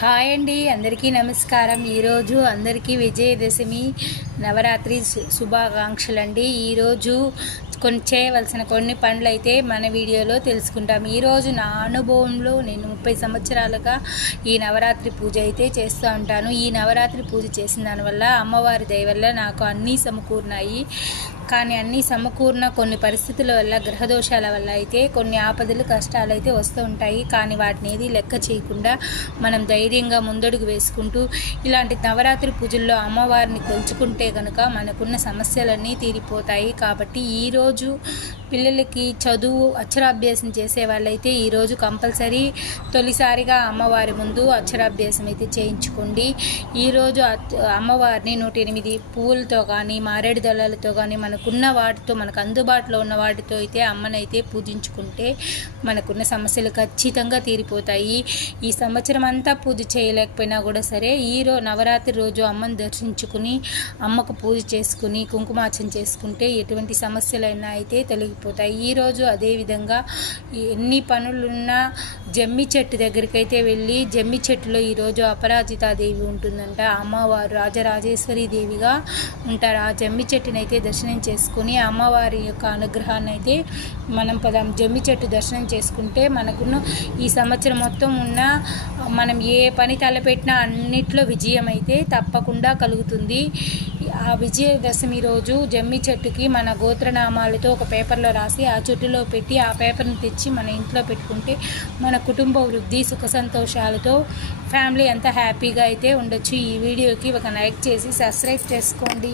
Hi అండి, అందరికీ నమస్కారం. ఈరోజు అందరికీ విజయదశమి నవరాత్రి శుభాకాంక్షలు అండి. ఈరోజు చేయవలసిన కొన్ని పనులు అయితే మన వీడియోలో తెలుసుకుంటాం. ఈరోజు నా అనుభవంలో నేను 30 సంవత్సరాలుగా ఈ నవరాత్రి పూజ అయితే చేస్తూ ఉంటాను. ఈ నవరాత్రి పూజ చేసిన దానివల్ల అమ్మవారి దయ వల్ల నాకు అన్నీ సమకూరినాయి. కానీ అన్నీ సమకూర్ణ కొన్ని పరిస్థితుల వల్ల, గ్రహదోషాల వల్ల అయితే కొన్ని ఆపదలు కష్టాలు అయితే వస్తూ ఉంటాయి. కానీ వాటిని ఏది లెక్క చేయకుండా మనం ధైర్యంగా ముందడుగు వేసుకుంటూ ఇలాంటి నవరాత్రి పూజల్లో అమ్మవారిని కొలుచుకుంటే కనుక మనకున్న సమస్యలన్నీ తీరిపోతాయి. కాబట్టి ఈరోజు పిల్లలకి చదువు అక్షరాభ్యాసం చేసే వాళ్ళైతే ఈరోజు కంపల్సరీ తొలిసారిగా అమ్మవారి ముందు అక్షరాభ్యాసం అయితే చేయించుకోండి. ఈరోజు అమ్మవారిని 108 పువ్వులతో కానీ మారేడు దళాలతో కానీ మనకున్న వాటితో, మనకు అందుబాటులో ఉన్న వాటితో అయితే అమ్మనైతే పూజించుకుంటే మనకున్న సమస్యలు ఖచ్చితంగా తీరిపోతాయి. ఈ సంవత్సరం అంతా పూజ చేయలేకపోయినా కూడా సరే, నవరాత్రి రోజు అమ్మను దర్శించుకుని అమ్మకు పూజ చేసుకుని కుంకుమార్చన చేసుకుంటే ఎటువంటి సమస్యలైనా అయితే తొలగిపోతాయి. ఈరోజు అదేవిధంగా ఎన్ని పనులున్నా జమ్మి చెట్టు దగ్గరికి అయితే వెళ్ళి, జమ్మి చెట్టులో ఈరోజు అపరాజితాదేవి ఉంటుందంట. అమ్మవారు రాజరాజేశ్వరి దేవిగా ఉంటారు. ఆ జమ్మి చెట్టుని అయితే దర్శనం చేసుకుని అమ్మవారి యొక్క అనుగ్రహాన్ని అయితే మనం జమ్మి చెట్టు దర్శనం చేసుకుంటే మనకున్న ఈ సంవత్సరం మొత్తం ఉన్న మనం ఏ పని తలపెట్టినా అన్నిట్లో విజయం అయితే తప్పకుండా కలుగుతుంది. ఆ విజయదశమి రోజు జమ్మి చెట్టుకి మన గోత్రనామాలతో ఒక పేపర్లో రాసి ఆ చెట్టులో పెట్టి ఆ పేపర్ని తెచ్చి మన ఇంట్లో పెట్టుకుంటే మన కుటుంబ వృద్ధి, సుఖ సంతోషాలతో ఫ్యామిలీ అంతా హ్యాపీగా అయితే ఉండొచ్చు. ఈ వీడియోకి ఒక లైక్ చేసి సబ్స్క్రైబ్ చేసుకోండి.